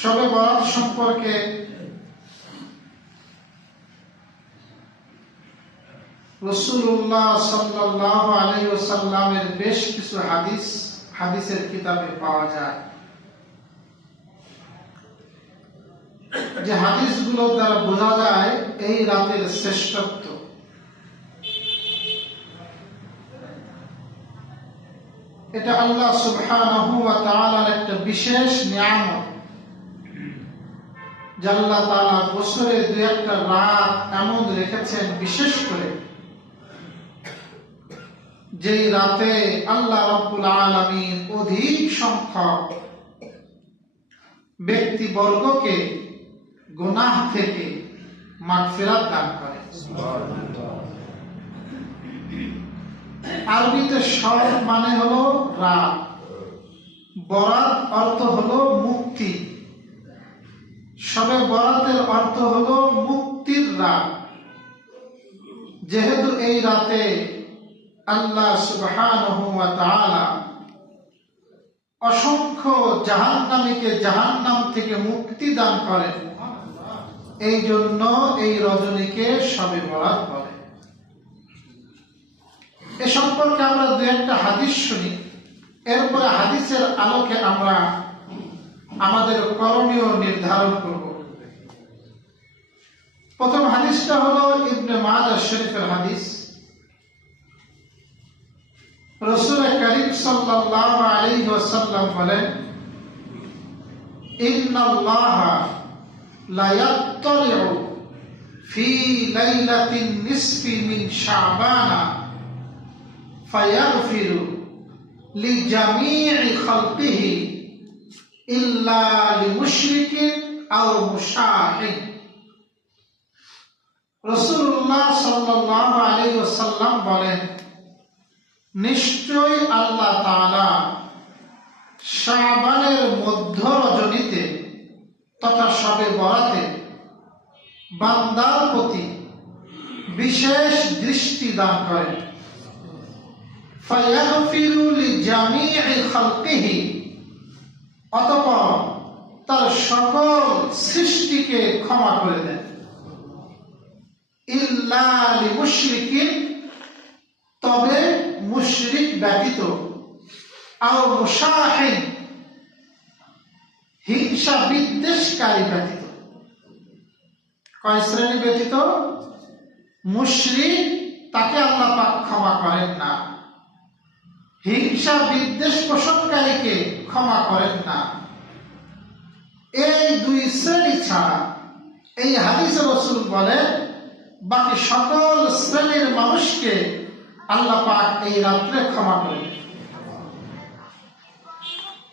শবে বরাত সম্পর্কে রাসূলুল্লাহ সাল্লাল্লাহু আলাইহি ওয়াসাল্লামের বেশ কিছু হাদিসের কিতাবে পাওয়া যায়, যে হাদিসগুলো দ্বারা বোঝা যায় এই রাতের শ্রেষ্ঠত্ব। এটা আল্লাহ সুবহানাহু ওয়া তাআলার একটা বিশেষ নিয়ামত, যে আল্লাহ তাআলা বছরে দুই একটা রাত এমন রেখেছেন বিশেষ করে, যেই রাতে আল্লাহ রাব্বুল আলামিন অধিক সংখ্যক ব্যক্তিবর্গকে গুনাহ থেকে মাগফিরাত দান করেন। আরবিতে শব মানে হলো রাত, বরাত অর্থ হলো মুক্তি। শবে বরাতের অর্থ হলো মুক্তির রাত। যেহেতু এই রাতে আল্লাহ সুবহানাহু ওয়া তাআলা অসংখ্য জাহান্নামীকে জাহান্নাম থেকে মুক্তি দান করেন, এই জন্য এই রজনীকে শবে বরাত বলে। এ সম্পর্কে আমরা দু একটা হাদিস শুনি, এরপরে হাদিসের আলোকে আমরা আমাদের করণীয় নির্ধারণ করব। প্রথম হাদিসটা হলো ইবনে মাজাহ শরীফের হাদিস। রাসূল করিম সাল্লাল্লাহু আলাইহি ওয়াসাল্লাম বলেন, ইন্নাল্লাহা লা ইয়াত্তালিউ ফি লাইলাতিন নিসফি মিন শাবানা ফায়াগফিরু লিজামি'i খালকিহি ইল্লা লিমুশরিকিন আও মুশাহিন। রাসূলুল্লাহ সাল্লাল্লাহু আলাইহি ওয়াসাল্লাম বলেন, নিশ্চয় আল্লাহ তাআলা শাবানের মধ্য রজনীতে তথা শবে বরাতে বান্দার প্রতি বিশেষ দৃষ্টি দান করেন। ফায়াগফিরু লিজামি'i খালকিহি, অতঃপর তার সকল সৃষ্টিকে ক্ষমা করে দেন। ইল্লা লিমুশরিকিন, তবে মুশরিক ব্যতীত, আও মুশাহিন, হিংসা বিদ্বেষকারী ব্যতীত। কয় শ্রেণী ব্যতীত? মুশরিক, তাকে আল্লাহ পাক ক্ষমা করেন না। হিংসা বিদ্বেষ পোষণকারীকে ক্ষমা করেন না। এই দুই শ্রেণী ছাড়া এই হাদিসে রাসূল বলেন, বাকি সকল শ্রেণীর মানুষকে আল্লাহ পাক এই রাত্রে ক্ষমা করেন।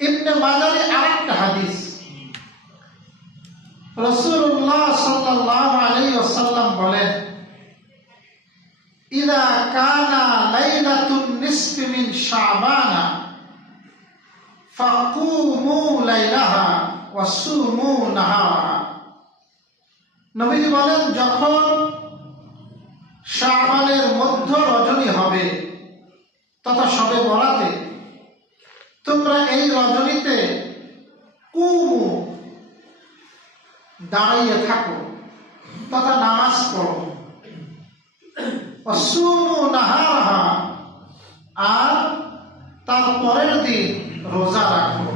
ইবনে মাজাহে আরেকটা হাদিস, রাসূলুল্লাহ সাল্লাল্লাহু আলাইহি ওয়াসাল্লাম বলেন, ইযা কানা লাইলাতুন নিসফি মিন শাবানা ফাকুমু লাইলাহা ওয়া সুমু নাহারা। নবীজি বলেন, যখন শাবানের মধ্য রজনী হবে তথা শবে বরাতে, তোমরা এই রজনীতে কুমু, দাঁড়িয়ে থাকো তথা নামাজ পড়ো, অসুমু নাহারাহা, আর তার পরের দিন রোজা রাখো।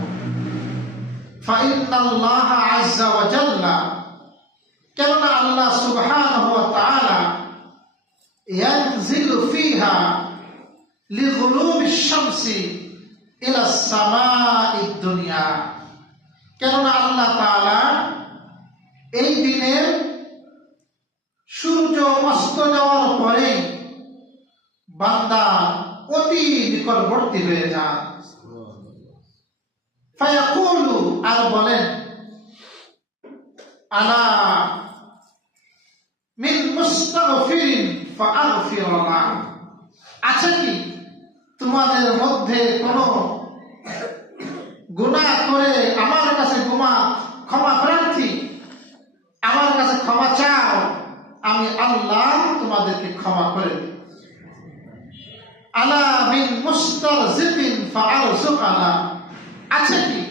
ফাইন্নাল্লাহা আযজা ওয়া জাল্লা, কেননা আল্লাহ সুবহানাহু ওয়া তাআলা ইয়ানজিলু ফিহা লিগুরুবিশ শামসি ইলা সামাঈদ দুনিয়া, কেননা আল্লাহ তাআলা এই দিনের সূর্য অস্ত যাওয়ার পরে বান্দা অতি নিকটবর্তী হয়ে যান। ফায়াকুলু, আর বলেন, আলা মিন মুস্তাগফিরিন ফাআগফির লাহ, আছে কি তোমাদের মধ্যে কোনো গুনাহ করে আমার কাছে ক্ষমা প্রার্থী, আমার কাছে ক্ষমা চাও, আমি আল্লাহ তোমাদেরকে ক্ষমা করে দিই। আলা মিন মুস্তারজিকিন ফাআরযুকানা, আছে কি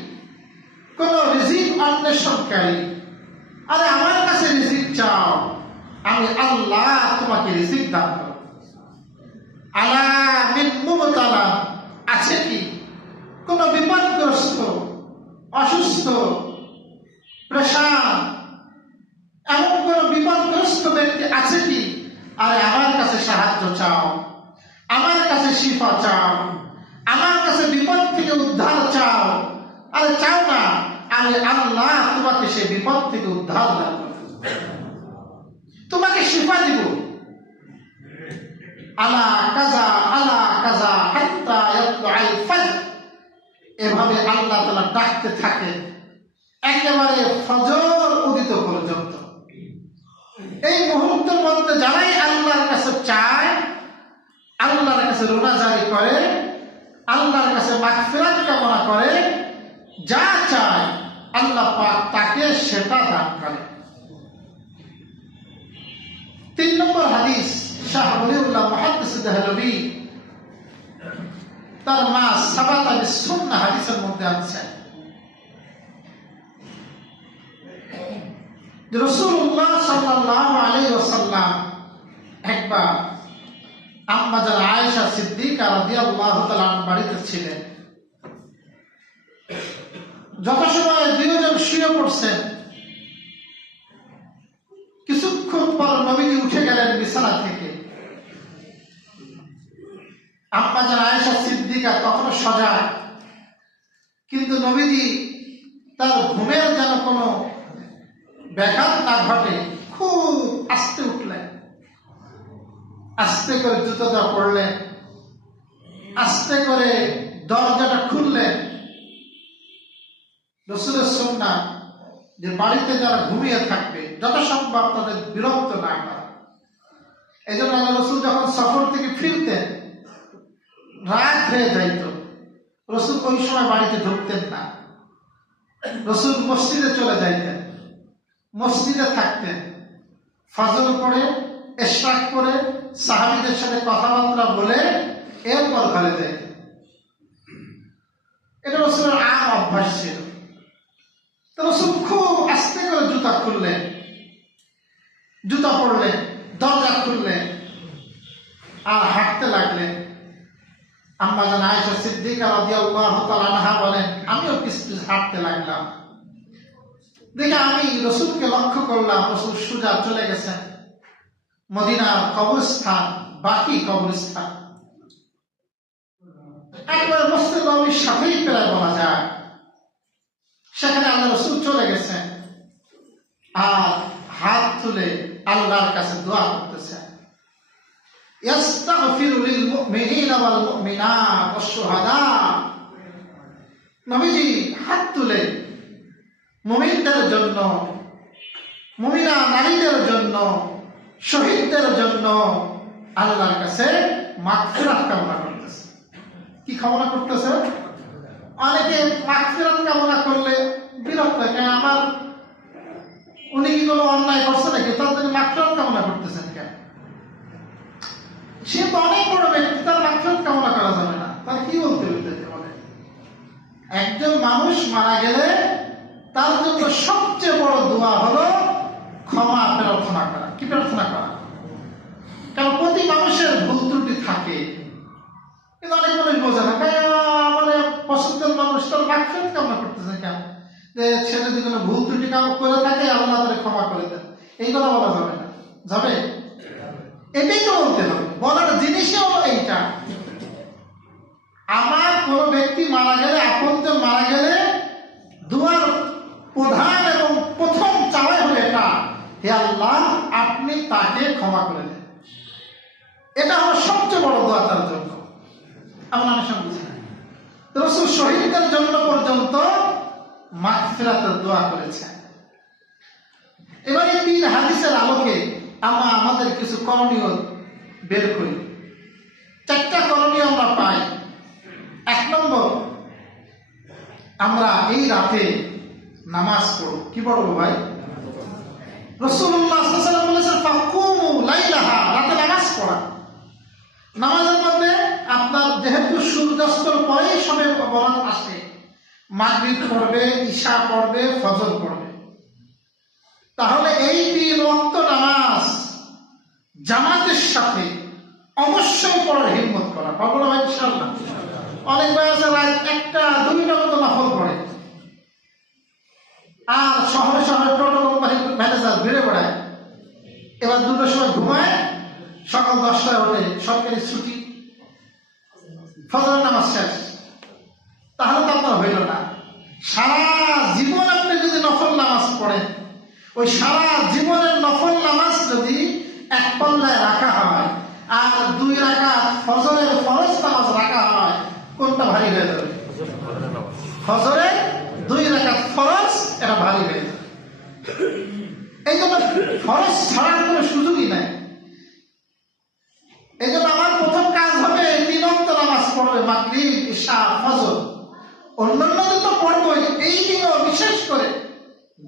কোন রিজিক অন্য অন্বেষণকারী, আরে আমার কাছে রিজিক চাও, আমি আল্লাহ তোমাকে রিজিক দান করব। আলা মিন মুবতালা, আছে কি কোন বিপদগ্রস্ত, অসুস্থ, প্রেশান, এমন কোন বিপদগ্রস্ত ব্যক্তি আছে কি? আরে আমার কাছে সাহায্য চাও, আমার কাছে শিফা চাও, আমার কাছে বিপদ থেকে উদ্ধার চাও। আরে চাও না, আমি আল্লাহ তোমাকে সে বিপদ থেকে উদ্ধার দান করব, তোমাকে শিফা দিব। আলা কাজা আলা কাজা হাত্তা ইয়াতলুআল ফজর, এভাবে আল্লাহ তাআলা ডাকতে থাকে একেবারে ফজর উদিত পর্যন্ত। এই মুহূর্তের মধ্যে যারাই আল্লাহর কাছে চায়, আল্লাহর কাছে রোনাজারি করে, আল্লাহর কাছে মাগফিরাত কামনা করে, যা চায় আল্লাহ পাক তাকে সেটা দান করে। 3 নম্বর হাদিস, শাহ ওলিউল্লাহ মুহাদ্দিস দেহলভী তার মা সাবাতা বিসুন্নাহ হাদিসের মধ্যে আছে যে রাসূলুল্লাহ সাল্লাল্লাহু আলাইহি ওয়াসাল্লাম একবার আম্মা জান আয়েশা সিদ্দিকা রাদিয়াল্লাহু তাআলা বাড়িতে ছিলেন। যত সময় দুইজন শুয়ে পড়ছেন, কিছুক্ষণ পর নবীজি উঠে গেলেন বিছানা থেকে। আম্মা জান আয়েশা সিদ্দিকা তখনও সজাগ, কিন্তু নবীজি তার ঘুমের যেন কোনো ব্যাঘাত না ঘটে খুব আস্তে উঠলেন, আস্তে করে জুতোটা পরলেন, আস্তে করে দরজাটা খুললেন। রাসূলের সুন্নাহ যে বাড়িতে যারা ঘুমিয়ে থাকবে যত সম্ভব তাদের বিরক্ত না করা। এই জন্য আল্লাহ রাসূল যখন সফর থেকে ফিরতেন রাত হয়ে যাইত, রাসূল ওই সময় বাড়িতে ঢুকতেন না। রাসূল মসজিদে চলে যাইতেন, মসজিদে থাকতেন, ফজর পড়ে ইশরাক করে সাহাবীদের সাথে কথাবার্তা বলে এরপর ঘরে যাইতেন। এটা রাসূলের আম অভ্যাস ছিল। রাসূল খুব আস্তে করে জুতা খুললেন, জুতা পরলেন, দরজা খুললেন আর হাঁটতে লাগলেন। আম্মা জান আয়েশা সিদ্দিকা রাদিয়াল্লাহু তাআলা আনহা বলেন, আমিও কিছু হাঁটতে লাগলাম। দেখে আমি রাসূলকে লক্ষ্য করলাম, রাসূল সোজা চলে গেছেন মদিনার কবরস্থান, বাকি কবরস্থান একবার মসজিদ নববীর সাথেই প্রায় বলা যায়, সেখানে আল্লাহ রাসূল চলে গেছেন আর হাত তুলে আল্লাহর কাছে দোয়া করতেছেন। ইস্তাগফিরু লিল মুমিনিনা ওয়াল মুমিনাত ওয়াশ শুহাদা। নবীজি হাত তুলে মুমিনদের জন্য, মুমিনা নারীদের জন্য, শহীদদের জন্য আল্লাহর কাছে মাগফিরাত কামনা করতেছে। কি কামনা করতেছে? অনেকে মাগফিরাত কামনা করলে বিরক্ত হয়, আমার উনি কি কোনো অন্যায় করছে নাকি, তার জন্য মাগফিরাত কামনা করতেছেন কেন? সে তো অনেক বড় ব্যক্তি, তার মাগফিরাত কামনা করা যাবে না। তার কি বলতে বলে? একজন মানুষ মারা গেলে তার জন্য সবচেয়ে বড় দোয়া হলো ক্ষমা প্রার্থনা করা। কি প্রার্থনা করা? কারণ প্রতি মানুষের ভুল ত্রুটি থাকে, কিন্তু অনেক মানুষ বোঝে না। মানে পছন্দের মানুষ তার মাগফিরাত কামনা করতেছে কেন? যে সে যদি কোনো ভুল ত্রুটি করে থাকে আল্লাহ তাকে ক্ষমা করে দেন, এই কথা বলা যাবে না? যাবে? এটাই তো বলতে হবে। বলার জিনিসই হলো এইটা। আমার কোনো ব্যক্তি মারা গেলে, আপনজন মারা গেলে দুয়ার প্রধান এবং প্রথম চাওয়াই হলো এটা, হে আল্লাহ আপনি তাকে ক্ষমা করে দেন। এটা হলো সবচেয়ে বড় দোয়া তার জন্য। আমরা অনেক সময় বুঝি না। রাসূল শহীদদের জন্য পর্যন্ত মাগফিরাতের দোয়া করেছেন। এবারে 3 হাদিসের আলোকে আমরা আমাদের কিছু করণীয় বের করি। 4টা করণীয় আমরা পাই। 1 নম্বর, আমরা এই রাতে নামাজ পড়ব। কি পড়বো ভাই? রাসূলুল্লাহ সাল্লাল্লাহু আলাইহি ওয়াসাল্লাম বলেছেন ফাকুমু লাইলাহা, রাতে নামাজ পড়া। নামাজের মধ্যে আপনার যেহেতু সূর্যাস্তর পরেই সবে বরাত আসে, মাগরিব পড়বে, ঈশা পড়বে, ফজর পড়বে। তাহলে এই 3 ওয়াক্ত নামাজ জামাতের সাথে অবশ্যই পড়ার হিম্মত করা। পারবো না ভাই ইনশাআল্লাহ? অনেক ভাই আছে রাত 1টা 2টা মতো নফল পড়ে, আর শহরে শহরে টোটো কোম্পানি ম্যানেজার ঘুরে বেড়ায়, এবার 2টার সময় ঘুমায়, সকাল 10টায় ওঠে, সরকারি ছুটি, ফজরের নামাজ শেষ। তাহলে তো আপনার হইল না। সারা জীবন আপনি যদি নফল নামাজ পড়েন, ওই সারা জীবনের নফল নামাজ যদি এক পাল্লায় রাখা হয় আর 2 রাকাত ফজরের ফরজ নামাজ রাখা হয়, কোনটা ভারী হয়ে যাবে? ফজরের 2 রাকাত ফরজ, এটা ভারী হয়ে যাবে। এই জন্য ফরজ ছাড়ার কোনো সুযোগই নাই। এই জন্য আমার প্রথম কাজ হবে 3 ওয়াক্ত নামাজ পড়বে, মাগরিব, ঈশা, ফজর। অন্যান্য দিন তো পড়বই, এই দিনও বিশেষ করে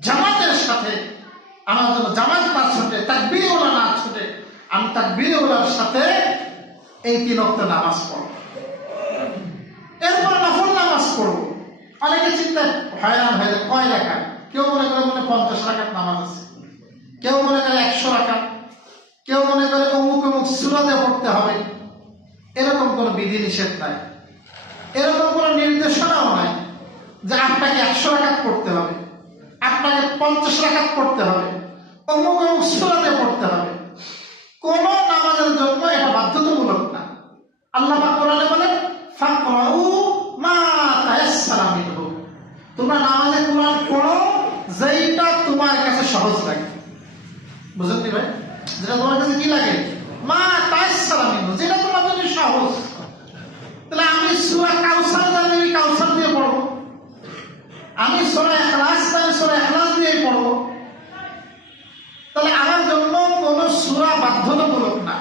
জামাতের সাথে আমার জন্য জামাত না ছুটে, তাকবীর ওলা না ছুটে, আমি তাকবীর ওলার সাথে এই 3 ওয়াক্ত নামাজ পড়ব। এরপর নফল নামাজ পড়ব। অনেকে চিন্তা হয়রান হয়ে যায়, কয় রাকাত? কেউ মনে করে 50 রাকাত নামাজ আছে, কেউ মনে করে 100 রাকাত, কেউ মনে করে অমুক অমুক সূরাতে পড়তে হবে। এরকম কোনো বিধি নিষেধ নাই, এরকম কোনো নির্দেশনাও নাই যে আপনাকে 100 রাকাত পড়তে হবে, আপনাকে 50 রাকাত পড়তে হবে, অমুক অমুক সূরাতে পড়তে হবে। কোন নামাজের জন্য এটা বাধ্যতামূলক না। আল্লাহ পাক কোরআনে বলেন, ফাকরাউ মা তায়াসসারা মিনহু, তোমরা নামাজে কোরআন পড়ো যেটা তোমার কাছে সহজ লাগে। বুঝলেন কি ভাই? যেটা তোমার কাছে কি লাগে? মা তায়াসসারা মিনহু, যেটা তোমার জন্য সহজ। তাহলে আমি সূরা কাউসার জানি, আমি কাউসার দিয়ে পড়বো। আমি সূরা ইখলাস জানি, সূরা ইখলাস দিয়ে পড়বো। তাহলে আমার জন্য কোন সূরা বাধ্যতামূলক না,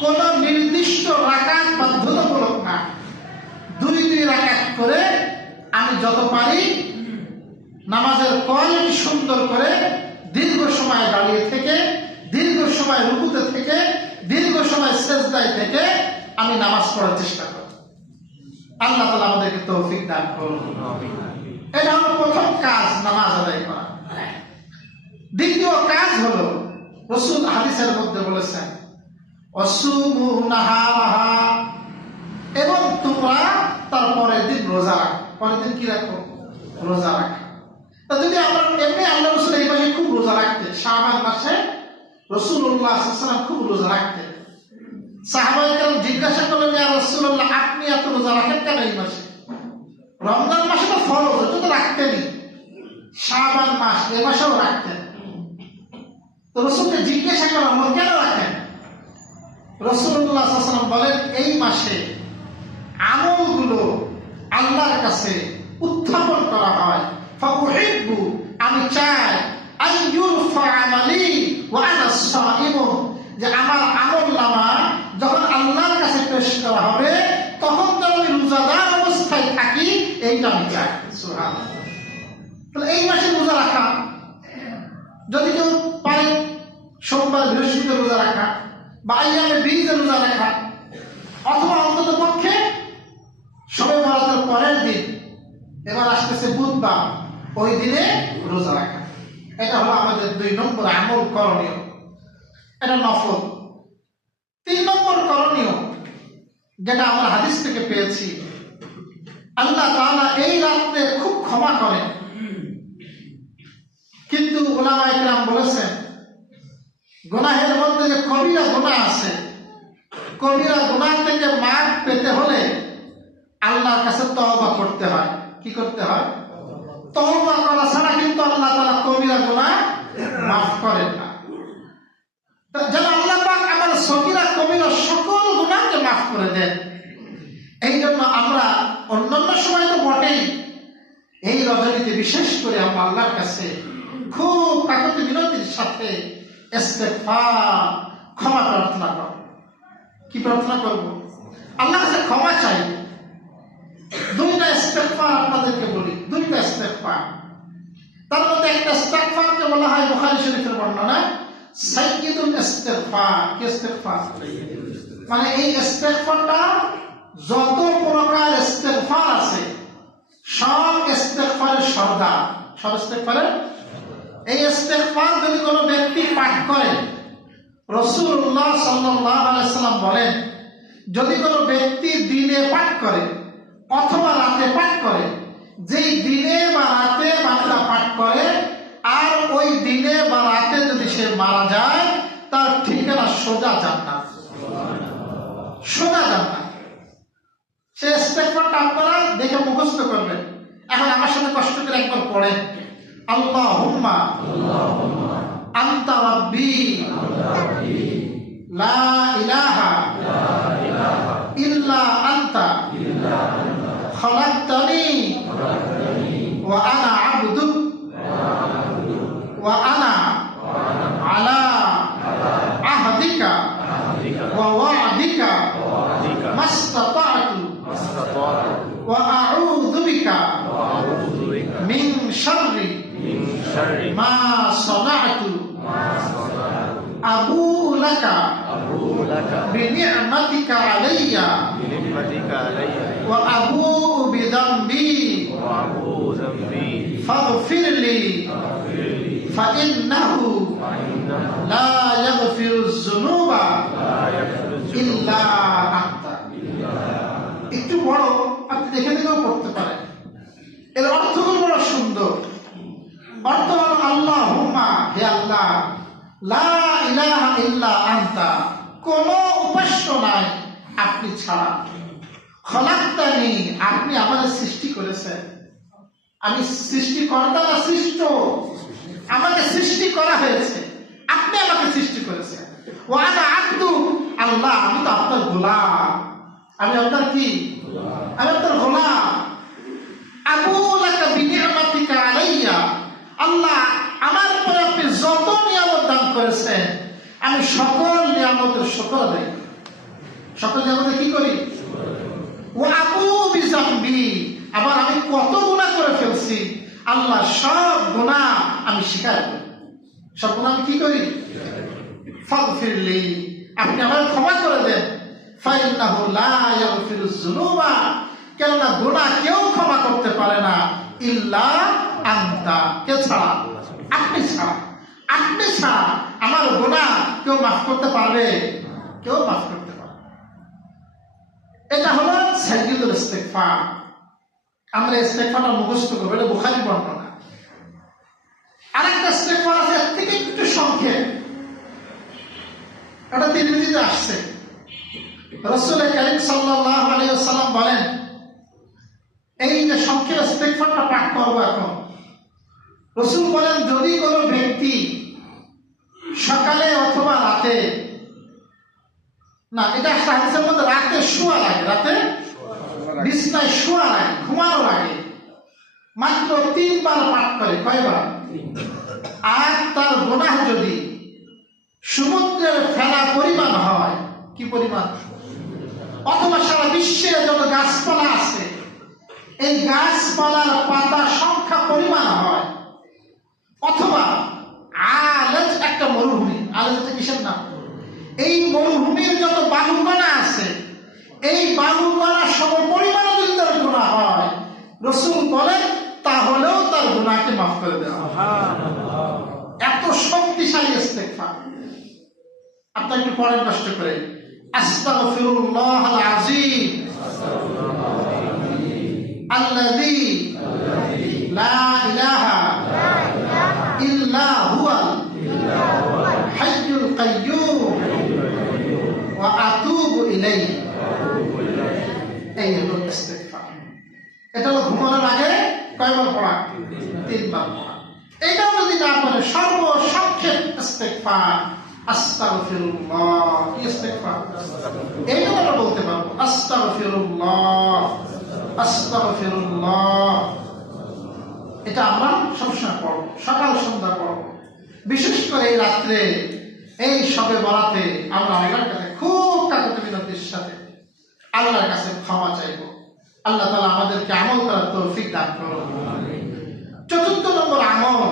কোন নির্দিষ্ট রাকাত বাধ্যতামূলক না। 2 রাকাত করে আমি যত পারি নামাজের কোয়ালিটি সুন্দর করে দীর্ঘ সময় দাঁড়িয়ে থেকে, দীর্ঘ সময় রুকুতে থেকে, দীর্ঘ সময় সেজদায় থেকে আমি নামাজ পড়ার চেষ্টা করি। আল্লাহ তাআলা আমাদেরকে তৌফিক দান করুন। এটা হলো প্রথম কাজ, নামাজ আদায় করা। দ্বিতীয় কাজ হলো, রাসূল হাদিসের মধ্যে বলেছেন, ওয়াসুমু নাহারাহা, এবং তোমরা তার পরের দিন রোজা রাখো। পরের দিন কি রাখো? রোজা রাখো। তা যদি আমরা এমনি, আল্লাহ রাসূল এই মাসে খুব রোজা রাখতেন। শাবান মাসে রাসূলুল্লাহ সাল্লাল্লাহু আলাইহি ওয়াসাল্লাম খুব রোজা রাখতেন। সাহাবায়ে কেরাম জিজ্ঞাসা করলেন, ইয়া রাসূলুল্লাহ, আপনি এত রোজা রাখেন কেন এই মাসে? রমজান মাসে তো ফরজ, এটা তো রাখতেনই। শাবান মাস, এই মাসেও রাখতেন। তো রাসূলকে জিজ্ঞাসা করা হলো, কেন রাখেন? রাসূলুল্লাহ সাল্লাল্লাহু আলাইহি ওয়াসাল্লাম বলেন, এই মাসে আমলগুলো আল্লাহর কাছে উত্থাপন করা হয়। ফাউহিব্বু, আমি চাই, আইয়ুরফা আমালি ওয়া আনা সাইমুন, যে আমার আমলনামা যখন আল্লাহর কাছে পেশ করা হবে তখন তো আমি রোজাদার অবস্থায় থাকি, এইটা আমি চাই। সুবহানাল্লাহ। তাহলে এই মাসে রোজা রাখা, যদি কেউ পারে সোমবার বৃহস্পতিবার রোজা রাখা, বা আইয়ামে বীজে রোজা রাখা, অথবা অন্তত পক্ষে শবে বরাতের পরের দিন, এবার আসতেছে বুধবার, ওই দিনে রোজা রাখা। এটা হলো আমাদের 2 নম্বর আমল করণীয়, এটা নফল। 3 নম্বর করণীয়, যেটা আমরা হাদিস থেকে পেয়েছি, আল্লাহ তাআলা এই রাতে খুব ক্ষমা করেন। কিন্তু উলামায়ে কেরাম বলেছেন, গুনাহের মধ্যে যে কবিরা গুনাহ আছে, কবিরা গুনাহ থেকে মাফ পেতে হলে আল্লাহর কাছে তওবা করতে হয়। কি করতে হয়? তওবা করা ছাড়া কিন্তু আল্লাহ তাআলা কবিরা গুনাহ মাফ করেন না। যেন আল্লাহ পাক আমার সগীরা কবিরা সকল গুনাহকে মাফ করে দেন। এই জন্য আমরা অন্যান্য সময় তো বটেই, এই রজনীতে বিশেষ করে আমরা আল্লাহর কাছে খুব কাকুতি মিনতির সাথে ইস্তেগফার, ক্ষমা প্রার্থনা করব। কি প্রার্থনা করব? আল্লাহর কাছে ক্ষমা চাই। 2টা ইস্তেগফার আপনাদেরকে বলি, 2টা ইস্তেগফার। তার মধ্যে একটা ইস্তেগফারকে বলা হয় বুখারী শরীফের বর্ণনা সাইয়্যিদুল ইস্তেগফার। কি ইস্তেগফার? মানে এই ইস্তেগফারটা যত প্রকার ইস্তেগফার আছে সব ইস্তেগফারের সর্দার, সব ইস্তেগফারের। এই ইস্তেগফার যদি কোনো ব্যক্তি পাঠ করে, রাসূলুল্লাহ সাল্লাল্লাহু আলাইহি সাল্লাম বলেন, যদি কোনো ব্যক্তি দিনে পাঠ করে অথবা রাতে পাঠ করে, যেই দিনে বা রাতে বান্দা পাঠ করে আর ওই দিনে বা রাতে যদি সে মারা যায়, তার ঠিকানা সোজা জান্নাত, সোজা জান্নাত। সে ইস্তেগফারটা আপনারা দেখে মুখস্থ করবেন। এখন আমার সাথে কষ্ট করে একবার পড়েন, আল্লাহুম্মা আনতা রাব্বি লা ইলাহা ইল্লা আনতা খালাকতানি ওয়া আনা আবদুক ওয়া আনা আলা আহদিকা ওয়া ওয়া'দিকা মাস্তাতা'তু ওয়া আউযু বিকা মিন শাররি মা সানা'তু আবুউ লাকা বিনি'মাতিকা আলাইয়া ওয়া আবুউ বিযামবি ফাগফিরলি ফাইন্নাহু লা ইয়াগফিরুয যুনুবা ইল্লা আনতা। একটু বড়, আপনি দেখে দেখেও পড়তে পারেন। এর অর্থগুলো বড় সুন্দর। অর্থ হলো আল্লাহুম্মা, হে আল্লাহ, লা ইলাহা ইল্লা আনতা, কোন উপাস্য নাই আপনি ছাড়া। খলাকতানি, আপনি আমাদের সৃষ্টি করেছেন। আমি সৃষ্টিকর্তা না সৃষ্ট? আমাকে সৃষ্টি করা হয়েছে, আপনি আমাকে সৃষ্টি করেছেন। ওয়া আনা আবদু, আল্লাহ আমি তো আপনার গোলাম। আমি আপনার কি? আমি আপনার গোলাম। আবুউ লাকা বিনি'মাতিকা আলাইয়া, আল্লাহ আমার উপরে আপনি যত নিয়ামত দান করেছেন, আমি সকল নিয়ামতের শুকর আদায় করি। সকল নিয়ামতের কি করি? ওয়া আবুউ বিযামবি, আবার আমি কত গুনাহ করে ফেলছি, আল্লাহ সব গুনাহ আমি স্বীকার করি। সব গুনাহ আমি কি করি? ফাগফিরলি, আপনি আমাকে ক্ষমা করে দেন। ফাইন্নাহু লা ইয়াগফিরুয যুনুবা, কেননা গুনাহ কেউ ক্ষমা করতে পারে না ইল্লা আনতা, কে ছাড়া? আপনি ছাড়া। আপনি ছাড়া আমার গুনাহ কেউ মাফ করতে পারবে? কেউ মাফ করতে পারবে। এটা হলো সাইয়্যিদুল ইস্তিগফার। আমরা ইস্তিগফারটা মুখস্থ করব, এটা বুখারী বর্ণনা। আরেকটা ইস্তিগফার আছে, এর থেকে একটু সংক্ষেপ, এটা তিরমিজিতে আসছে। রাসূল কারীম সাল্লাল্লাহু আলাইহি ওয়াসাল্লাম বলেন, এই যে সংক্ষেপ ইস্তিগফারটা পাঠ করব এখন, রাসূল বলেন, যদি কোনো ব্যক্তি সকালে অথবা রাতে, না এটা হাদিসের মধ্যে রাতে শোয়ার আগে, রাতে বিছানায় শোয়ার আগে, ঘুমানোর আগে মাত্র 3 বার পাঠ করে, কয়বার? আর তার গুনাহ যদি সমুদ্রের ফেনা পরিমাণ হয়, কি পরিমাণ? অথবা সারা বিশ্বে যত গাছপালা আছে এই গাছপালার পাতা সংখ্যা পরিমাণ হয়, অথবা আলেজ একটা মরুভূমি, আলেজ একটা কিসের নাম? এই মরুভূমির যত বালুকণা আছে এই বালুকণা সম পরিমাণ যদি তার গুনাহ হয়, রাসূল বলেন তাহলেও তার গুনাহকে মাফ করে দেওয়া হয়। এত শক্তিশালী ইস্তিগফার। আপনি একটু পড়েন কষ্ট করে, আস্তাগফিরুল্লাহাল আযীম আল্লাযী লা ইলাহা ইল্লা হুয়াল হাইয়ুল কাইয়্যুম ওয়া আতুবু ইলাইহি। এই হলো ইস্তিগফার। এটা হলো ঘুমানোর আগে কয়বার পড়া? 3 বার পড়া। এটাও যদি না পারে, সর্বসংক্ষেপ ইস্তিগফার আস্তাগফিরুল্লাহ। কি ইস্তিগফার? এইটাও আমরা বলতে পারবো, আস্তাগফিরুল্লাহ আস্তাগফিরুল্লাহ। এটা আমরা সবসময় পড়বো, সকাল সন্ধ্যা পড়বো। বিশেষ করে এই রাত্রে, এই শবে বরাতে আমরা আল্লাহর কাছে খুব কাকুতি মিনতির সাথে আল্লাহর কাছে ক্ষমা চাইবো। আল্লাহ তাআলা আমাদেরকে আমল করার তৌফিক দান করুন। 4 নম্বর আমল,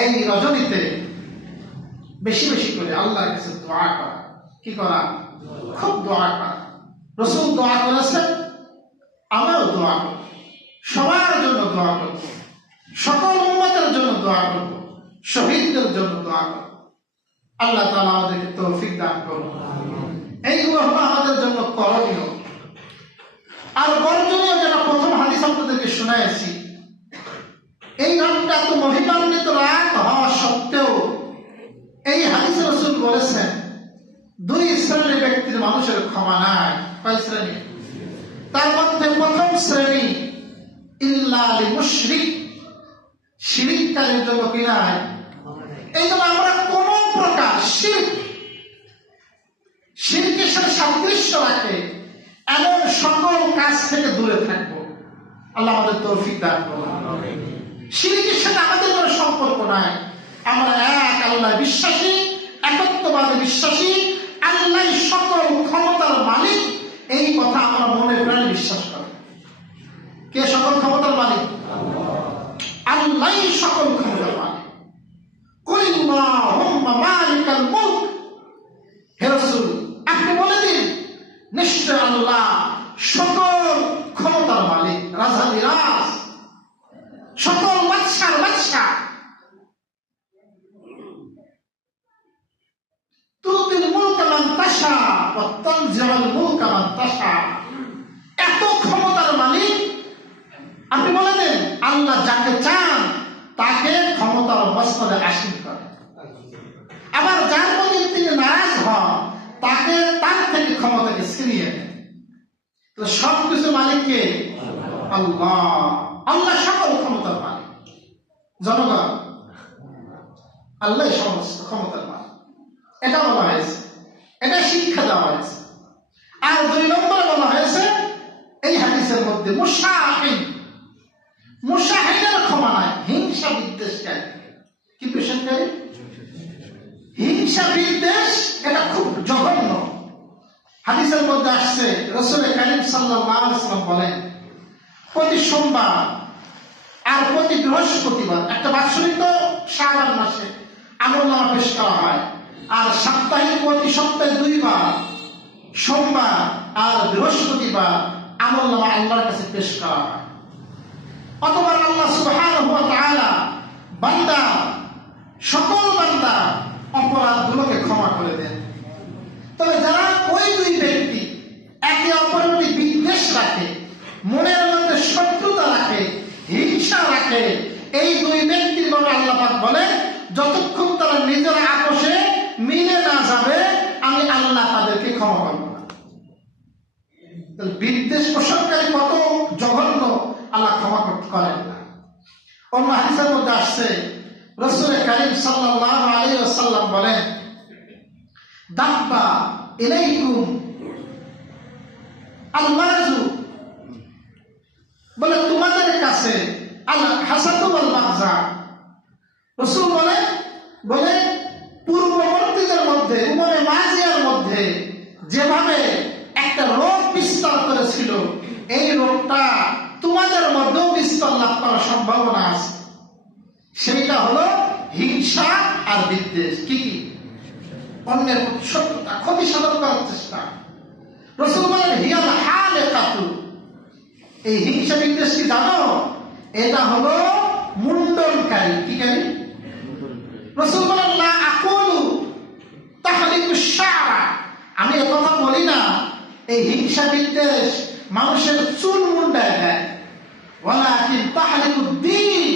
এই রজনীতে বেশি বেশি করে আল্লাহর কাছে দোয়া করা। কি করা? খুব দোয়া করা। রাসূল দোয়া করেছেন, আমরাও দোয়া করি। সবার জন্য দোয়া করব, সকল উম্মতের জন্য দোয়া করব, শহীদদের জন্য দোয়া করব। আল্লাহ তাআলা আমাদেরকে তৌফিক দান করুন। এইগুলো হলো আমাদের জন্য করণীয়। আর বর্জনীয় যেটা প্রথম হাদিস আপনাদেরকে শোনাইছি, এই রাতটা এত মহিমান্বিত রাত হওয়া সত্ত্বেও এই হাদিসে রাসূল বলেছেন দুই শ্রেণীর ব্যক্তির মানুষের ক্ষমা নাই। কয় শ্রেণী? তার মধ্যে প্রথম শ্রেণী ইল্লা লিল-মুশরিক, শিরককারীর জন্য কি নাই? এই জন্য আমরা কোন প্রকার শিরকের সাথে সাদৃশ্য রাখে এমন সকল কাজ থেকে দূরে থাকবো। আল্লাহ আমাদের তৌফিক দান করুন। শিরকের সাথে আমাদের কোনো সম্পর্ক নাই। আমরা এক আল্লাহ বিশ্বাসী, একত্ববাদে বিশ্বাসী, আল্লাহ সকল ক্ষমতার মালিক, এই কথা আমরা মনে প্রাণে বিশ্বাস করি। কে সকল ক্ষমতার মালিক? আল্লাহ সকল ক্ষমতার মালিক। কুলিল্লাহুম্মা মালিকাল মুলক, হে রাসূল আপনি বলে দিন নিশ্চয় আল্লাহ সকল ক্ষমতার মালিক, রাজাধিরাজ, সকল বাদশার বাদশা। তুতিল মুলকা মান তাশা ওয়া তানজিউল মুলকা মান তাশা। এত ক্ষমতার মালিক, আপনি বলে দেন আল্লাহ যাকে চান তাকে ক্ষমতার মস্তদে আসীন করেন, আবার যার প্রতি তিনি নারাজ হন তাকে তার থেকে ক্ষমতাকে ছিনিয়ে নেন। তো সবকিছু মালিককে আল্লাহ। আল্লাহ সকল ক্ষমতার মালিক। জনগণ, আল্লাহ সমস্ত ক্ষমতার মালিক, এটা বলা হয়েছে, এটা শিক্ষা দেওয়া হয়েছে। আর দুই নম্বরে বলা হয়েছে এই হাদিসের মধ্যে মুশাহিদ, মুশাহিদের ক্ষমা নাই, হিংসা বিদ্বেষকারী। কি পেশাকারী? হিংসা বিদ্বেষ, এটা খুব জঘন্য। হাদিসের মধ্যে আসছে রাসূল কারীম সাল্লাল্লাহু আলাইহি ওয়াসাল্লাম বলেন প্রতি সোমবার আর প্রতি বৃহস্পতিবার, একটা বাৎসরিক তো শাবান মাসে আমলনামা পেশ করা হয়, আর সাপ্তাহিক প্রতি সপ্তাহে দুইবার সোমবার আর বৃহস্পতিবার আমলনামা আল্লাহর কাছে পেশ করা হয়। অথবা আল্লাহ সুবহানাহু ওয়া তাআলা বান্দা, সকল বান্দা অপরাধগুলোকে ক্ষমা করে দেন। তবে যারা ওই দুই ব্যক্তি একে অপরের প্রতি বিদ্বেষ রাখে, মনের মধ্যে শত্রুতা রাখে, হিংসা রাখে, এই দুই ব্যক্তির ব্যাপারে আল্লাহ পাক বলেন যতক্ষণ তারা নিজের আপোষে মিলে না যাবে আমি আল্লাহ তাদেরকে ক্ষমা করব না। বিদ্বেষ পোষণকারী কত জঘন্য, আল্লাহ ক্ষমা করেন না। অন্য হাদিসের মধ্যে আসছে রাসূল কারীম সাল্লাল্লাহু আলাইহি ওয়াসাল্লাম বলেন দাব্বা ইলাইকুম আল-মারজু, বলে তোমাদের কাছে আল হাসাদু ওয়াল বাগযা। রাসূল বলে পূর্ববর্তীদের মধ্যে, উম্মে মাজিয়ার মধ্যে যেভাবে একটা রোগ বিস্তার করেছিল, এই রোগটা তোমাদের মধ্যেও বিস্তার লাভ করার সম্ভাবনা আছে। সেইটা হলো হিংসা আর বিদ্বেষ। কি কি? অন্যের শত্রুতা, ক্ষতি সাধন করার চেষ্টা। রাসূল বলেন হিয়াল হালিকাতু, এই হিংসা বিদ্বেষ কি জানো? এটা হলো মুন্ডনকারী। কি কারী? রাসূল বলেন লা আকুলু তাহলিকুশ শা'রা, আমি একথা বলি না এই হিংসা বিদ্বেষ মানুষের চুল মুন্ডায় দেয়, ওয়ালাকিন তাহলিকুদ্দীন।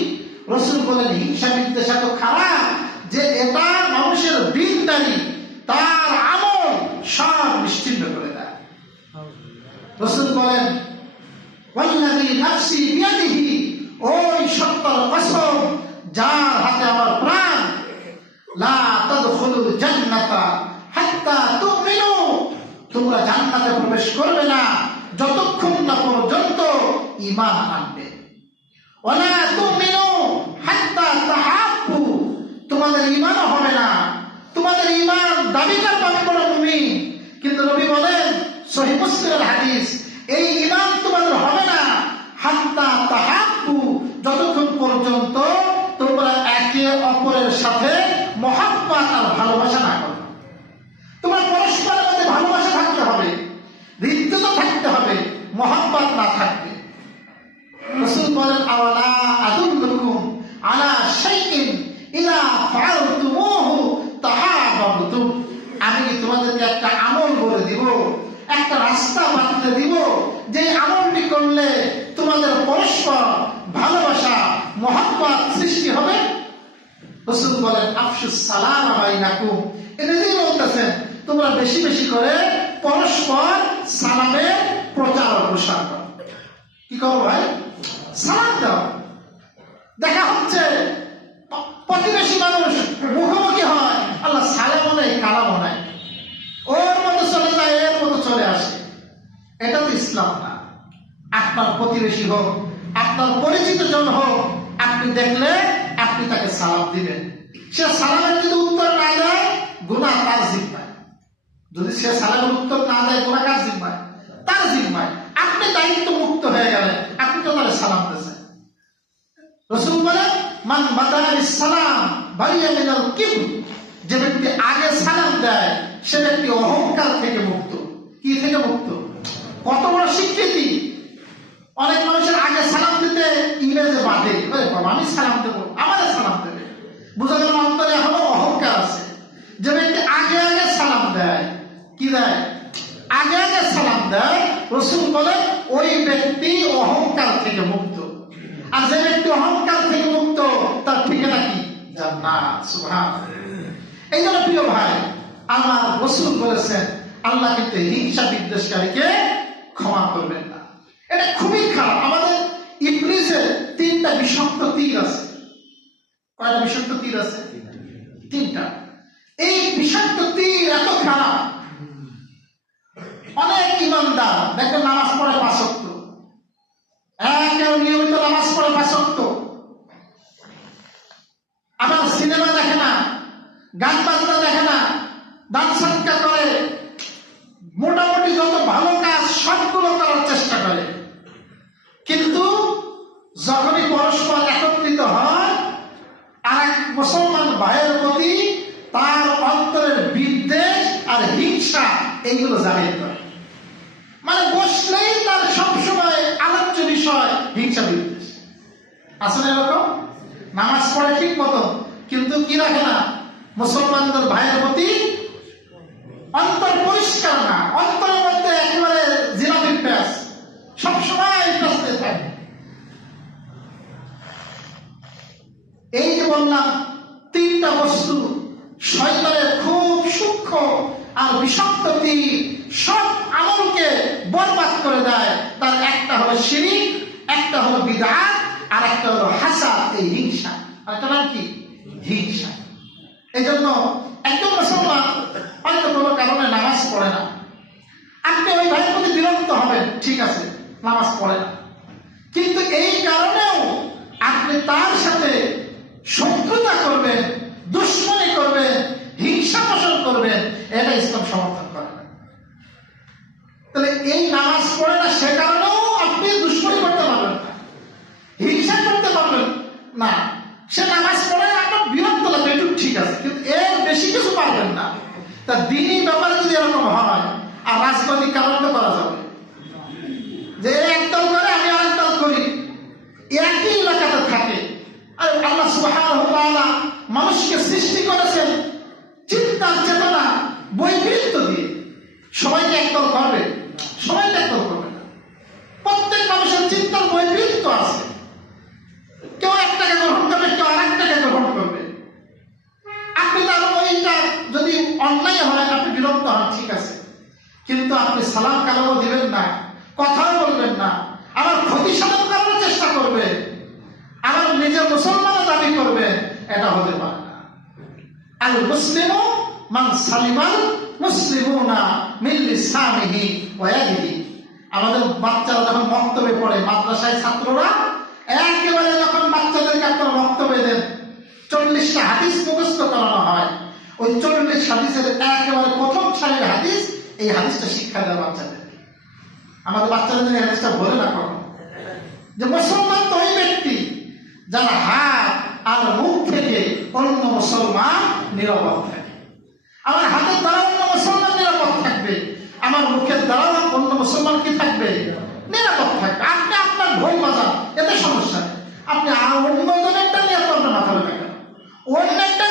রাসূল বলেন হিংসা বিদ্বেষ এত খারাপ যে এটা মানুষের দিনদারি, তার আমল সব নিশ্চিহ্ন করে দেয়। রাসূল বলেন ওয়াল্লাযী নাফসি বিয়াদিহি, ওই সত্যর কসম যার হাতে আমার প্রাণ, লা তাদখুলুল জান্নাতা হাত্তা তুমিনু, তোমরা জান্নাতে প্রবেশ করবে না যতক্ষণ না পর্যন্ত ঈমান আনবে। ওয়ালা তুমিনু হাত্তা তাহাব্বু, তোমাদের ঈমানও হবে না, তোমাদের ঈমান দাবিদার পাবে বড় মুমিন, কিন্তু নবী বলেন সহিহ মুসলিমের হাদিস, এই ঈমান তোমাদের হবে না হাত্তা তাহাব্বু, যতক্ষণ পর্যন্ত তোমরা একে অপরের সাথে মহব্বত আর ভালোবাসা না করো। তোমার পরস্পরের মধ্যে ভালোবাসা থাকতে হবে, হৃদ্যতা থাকতে হবে, মহব্বত না থাকবে। রাসূল ফাআলতুমুহু তাহাবাবতুম, আমি কি তোমাদেরকে একটা আমল বলে দিব, একটা রাস্তা বাতলে দিব, যে আমলটি করলে তোমাদের পরস্পর ভালোবাসা মহব্বত সৃষ্টি হবে? রাসূল বলেন আফশুস সালাম বাইনাকুম, এটাই বলতেছেন তোমরা বেশি বেশি করে পরস্পর সালামের প্রচার ও প্রসার করো। কি করো ভাই? সালাম দাও। দেখা হচ্ছে প্রতিবেশী মানুষ মুখোমুখি হয়, আল্লাহ সালামও নেই কালামও নাই, ওর মতো চলে যায় এর মতো চলে আসে, এটা তো ইসলাম না। আপনার প্রতিবেশী হোক, আপনার পরিচিত জন হোক, আপনি দেখলে আপনি তাকে সালাম দিবেন। সে সালামের যদি উত্তর না দেয়, গুনাহ তার জিম্মায়। যদি সে সালামের উত্তর না দেয়, গুনাহ কার জিম্মায়? তার জিম্মায়। আপনি দায়িত্ব মুক্ত হয়ে গেলেন, আপনি তো তার সালাম দিয়েছেন। রাসূল বলেন মান বাদা বিস সালাম বারিয়া মিনাল কিবর, যে ব্যক্তি আগে সালাম দেয় সে ব্যক্তি অহংকার থেকে মুক্ত। কি থেকে মুক্ত? কত বড় স্বীকৃতি! অনেক মানুষের আগে সালাম দিতে ইংরেজে বাদে, বাবা আমি সালাম দেবো, আমারে সালাম দেবে, বোঝা গেল অন্তরে এখনো অহংকার আছে। যে ব্যক্তি আগে আগে সালাম দেয়, কি দেয়? আগে আগে সালাম দেয়, রাসূল বলে ওই ব্যক্তি অহংকার থেকে মুক্ত। আর যে ব্যক্তি অহংকার থেকে মুক্ত তার ঠিকানা কি? জান্নাত। সুবহানাল্লাহ। এই জন্য প্রিয় ভাই আমার, রাসূল বলেছেন আল্লাহ কিন্তু হিংসা বিদ্বেষকারীকে ক্ষমা করবেন না। এটা খুবই খারাপ। আমাদের ইবলিসের 3টা বিষাক্ত তীর আছে। কয়টা বিষাক্ত তীর আছে? 3টা। এই বিষাক্ত তীর এত খারাপ, অনেক ইমানদার দেখবেন নামাজ পড়ে 5 ওয়াক্ত, কেউ নিয়মিত নামাজ পড়ে 5 ওয়াক্ত, আবার সিনেমা দেখে না, গান বাজনা দেখে না, দান সদকা করে, মোটামুটি যত ভালো কাজ সবগুলো করার চেষ্টা করে। কিন্তু যখনই পরস্পর একত্রিত হয় আর এক মুসলমান ভাইয়ের প্রতি তার অন্তরের বিদ্বেষ আর হিংসা এইগুলো জাহির করে। মানে বসলেই তার সবসময় আলোচ্য বিষয় হিংসা বিদ্বেষ। আসলে এরকম নামাজ পড়ে ঠিক মতো, কিন্তু কি রাখে না মুসলমানদের ভাইয়ের প্রতি অন্তর পরিষ্কার না, অন্তরের মধ্যে একেবারে জিলাপির প্যাস, সবসময় প্যাসতে থাকে। এই যে বললাম 3টা বস্তু শয়তানের খুব সূক্ষ্ম আর বিষাক্ত তীর, সব আমলকে বরবাদ করে দেয়। তার একটা হলো শিরক, একটা হলো বিদআত, আর একটা হলো হাসাদ, এই হিংসা। আর একটা নাম কি? হিংসা। এই জন্য একজন মুসলমান হয়তো কোনো কারণে নামাজ পড়ে না, আপনি ওই ভাইয়ের প্রতি বিরক্ত হবেন, ঠিক আছে নামাজ পড়ে না, কিন্তু এই কারণেও আপনি তার সাথে শত্রুতা করবেন, দুশ্মনী করবেন, হিংসা পোষণ করবেন, এটা ইসলাম সমর্থন করে না। তাহলে এই নামাজ পড়ে না সে কারণেও আপনি দুশ্মনী করতে পারবেন না, হিংসা করতে পারবেন না। সে নামাজ পড়ে আপনার বিরক্ত লাগবে, একটু ঠিক আছে, কিন্তু এর বেশি কিছু পারবেন না। তা দ্বীনি ব্যাপারে যদি এরকম হয়, আর রাজনৈতিক কারণ তো করা যাবে, যে একদল করে আমি আরেক দল করি, একই এলাকাতে থাকে। আর আল্লাহ সুবহানাহু ওয়া তাআলা মানুষকে সৃষ্টি করেছেন চিন্তার চেতনা বৈপরীত্য দিয়ে। সবাইকে একদল করবে? সবাইকে একদল করবে না। প্রত্যেক মানুষের চিন্তার বৈপরীত্য আছে। কেউ একটাকে গ্রহণ করবে, কেউ আরেকটাকে গ্রহণ করবে। আপনি তার ওইটা যদি অন্যায় হয় আপনি বিরক্ত হন, ঠিক আছে, কিন্তু আপনি সালাম কালামও দিবেন না, কথাও বলবেন না, আবার ক্ষতি সাধন করার চেষ্টা করবে, আবার নিজের মুসলমানও দাবি করবে, এটা হতে পারে না। আল মুসলিমু মান সালিমাল মুসলিমুনা মিন লিসানিহি ওয়া ইয়াদিহি। আমাদের বাচ্চারা যখন বক্তব্যে পড়ে, মাদ্রাসায় ছাত্ররা একেবারে যখন বাচ্চাদেরকে আপনার বক্তব্য দেন, 40টা হাদিস মুখস্থ করানো হয়, ওই 40 হাদিসের একেবারে প্রথম সারির হাদিস, এই হাদিসটা শিক্ষা দেওয়া বাচ্চাদের। আমাদের বাচ্চারা যদি হাদিসটা বলে না কখন, যে মুসলমান তো ওই ব্যক্তি যারা হাত আর মুখ থেকে অন্য মুসলমান নিরাপদ থাকে। আমার হাতের দ্বারা অন্য মুসলমান নিরাপদ থাকবে, আমার মুখের দ্বারা অন্য মুসলমান কি থাকবে? নিরাপদ থাকবে। আপনি আপনার ভয় বাজান, এতে সমস্যা নেই। আপনি আর অন্য জনেরটা নিয়ে আপনার মাথা ব্যথা, অন্যটা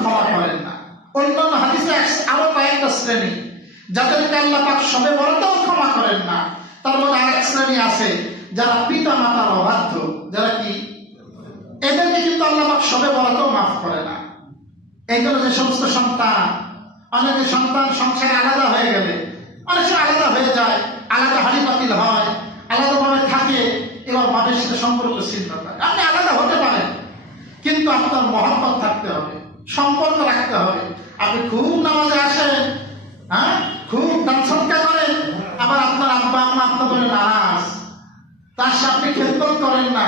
ক্ষমা করেন না। অন্যান্য হাদিসে আরো কয়েকটা শ্রেণী যাদেরকে আল্লাহ পাক শবে বরাতেও ক্ষমা করেন না। তার মধ্যে আরেক শ্রেণী আছে যারা পিতা মাতার অবাধ্য, যারা কি এদেরকে কিন্তু আল্লাহ পাক শবে বরাতেও মাফ করে না। এই জন্য যে সমস্ত সন্তান, অনেকে সন্তান সংসারে আলাদা হয়ে গেলে অনেক সময় আলাদা হয়ে যায়, আলাদা হাড়ি পাতিল হয়, আলাদাভাবে থাকে, এবার বাপের সাথে সম্পর্ক ছিন্ন হয়। আপনি আলাদা হতে পারেন, কিন্তু আপনার মহব্বত থাকতে হবে, সম্পর্ক রাখতে হবে। আপনি খুব নামাজে আসেন, হ্যাঁ, খুব দান সৎকা করেন, আবার আপনার আব্বা আম্মা আপনার বলে নারাজ, তার সাথে আপনি খেদমত করেন না,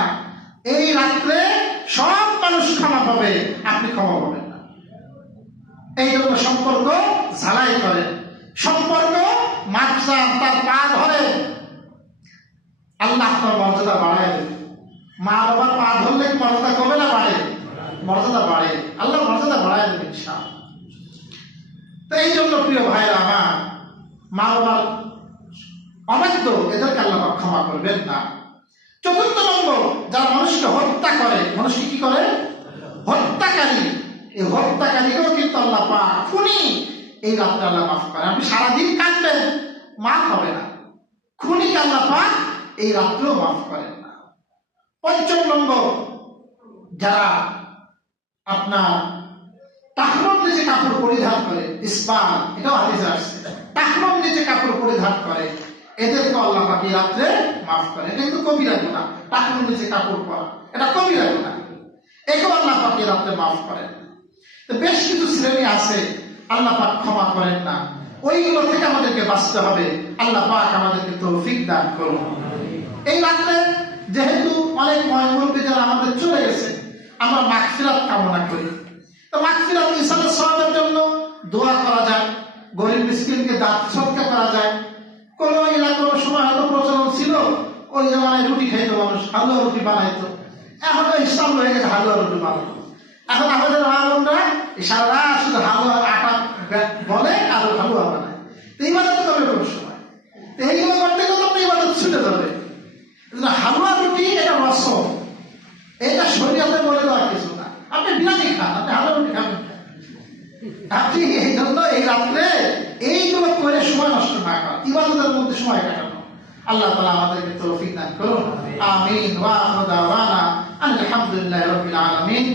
এই রাত্রে সব মানুষ ক্ষমা পাবে, আপনি ক্ষমা পাবেন না। এই জন্য সম্পর্ক ঝালাই করেন, সম্পর্ক মাপসান, তার পা ধরে আল্লাহ আপনার মর্যাদা বাড়ায় দেবে। মা বাবার পা ধরলে মর্যাদা কমে না বাড়ে? মর্যাদা বাড়ে, আল্লাহ মর্যাদা বাড়ায় দেবে ইনশাআল্লাহ। তো এই জন্য প্রিয় ভাইরা আমার, মা বাবার অবাধ্য এদেরকে আল্লাহ ক্ষমা করবেন না। চতুর্থ নম্বর, যারা মানুষকে হত্যা করে, মানুষকে কি করে? হত্যাকারী। এই হত্যাকারীকেও কিন্তু আল্লাহ পাক, খুনি, এই রাত্রে আল্লাহ মাফ করে। আপনি সারাদিন কাঁদবেন, মাফ হবে না। খুনিকে আল্লাহ পাক এই রাত্রেও মাফ করেন না। পঞ্চম নম্বর, যারা আপনার টাকনোর নিচে কাপড় পরিধান করে, ইসবাল, এটাও হাদিসে আসছে, টাকনোর নিচে কাপড় পরিধান করে, এদেরকে আল্লাহ পাক এই রাত্রে মাফ করে। এটা কিন্তু কবিরা গুনাহ, টাকনোর নিচে কাপড় পরা, এটা কবিরা গুনাহ, একেও আল্লাহ পাক এই রাত্রে মাফ করেন। তো বেশ কিছু শ্রেণী আছে আল্লাহ পাক ক্ষমা করেন না, ওইগুলো থেকে আমাদেরকে বাঁচতে হবে। আল্লাহ পাক আমাদেরকে তৌফিক দান করুন। এই রাত্রে যেহেতু অনেক মুরব্বী যারা আমাদের চলে গেছে, আমরা মাগফিরাত কামনা করি। তো মাগফিরাত ইসালের সওয়াবের জন্য দোয়া করা যায়, গরিব মিসকিনকে দান সদকা করা যায়। কোন এলাকার সময় হয়তো প্রচলন ছিল, ওই জামানায় রুটি খাইতো মানুষ, হালুয়া রুটি বানাইতো। এখন তো ইসলাম হয়ে গেছে, হালুয়া রুটি বানাতো। এখন আমাদের মা বোনরা সারা রাত শুধু হালুয়া আটা বলে আর হালুয়া বানায়। তো ইবাদত করবে কোন সময়? তো এইগুলো করতে গেলে তো ইবাদত ছুটে যাবে। হালুয়া রুটি এটা রসম, এটা শরীয়তে বলে দেওয়ার কিছু না। আপনি বিরিয়ানি খান, আপনি হালুয়া রুটি খাবেন, আপনি এই জন্য এই রাত্রে এইগুলো করে সময় নষ্ট না করা, ইবাদতের মধ্যে সময় কাটানো। আল্লাহ তাআলা আমাদেরকে তৌফিক দান করুন। আমিন ওয়া আখিরু দাওয়ানা আলহামদুলিল্লাহি রাব্বিল আলামিন।